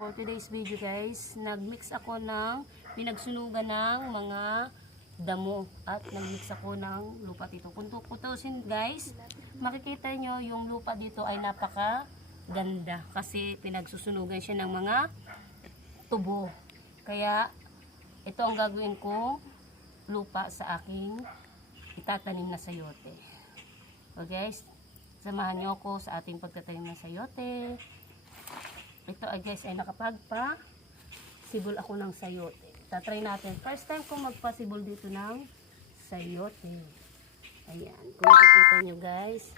For today's video guys, nagmix ako ng pinagsunugan ng mga damo at nagmix ako ng lupa dito. Kung tutusin guys, makikita nyo yung lupa dito ay napaka ganda kasi pinagsusunugan siya ng mga tubo. Kaya ito ang gagawin kong lupa sa aking itatanim na sayote. So guys, samahan nyo ako sa ating pagtatanim ng sayote. Ito ay guys ay nakapagpa-sibol ako ng sayote. Tatry natin. First time ko magpa-sibol dito ng sayote. Ayan. Kung makikita nyo guys,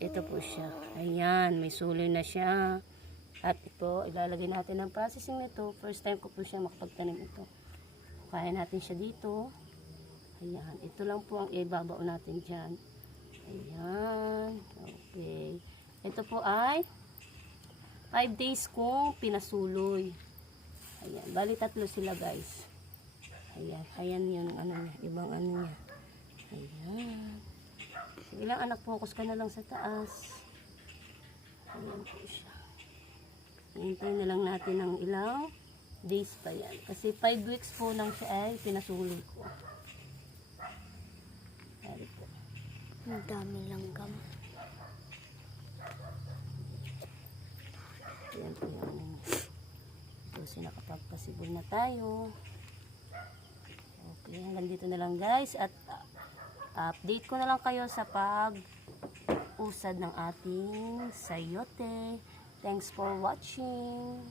ito po siya. Ayan. May suloy na siya. At ito, ilalagay natin ang processing nito. First time ko po siya makapagtanim ito. Kaya natin siya dito. Ayan. Ito lang po ang ibabao natin dyan. Ayan. Okay. Ito po ay 5 days kong pinasuloy. Ayan. Bali tatlo sila guys. Ayan. Ayan yung ano niya. Ibang ano niya. Ayan. So, ilang anak, focus ka na lang sa taas. Ayan po siya. Hintayin na lang natin ng ilang days pa yan. Kasi 5 weeks po nang siya ay pinasuloy ko. Ayan po. Ang dami langgam. Ayan po yung ano niya. So, nakapagpasibol na tayo. Okay, hanggang dito na lang guys. At update ko na lang kayo sa pag-usad ng ating sayote. Thanks for watching.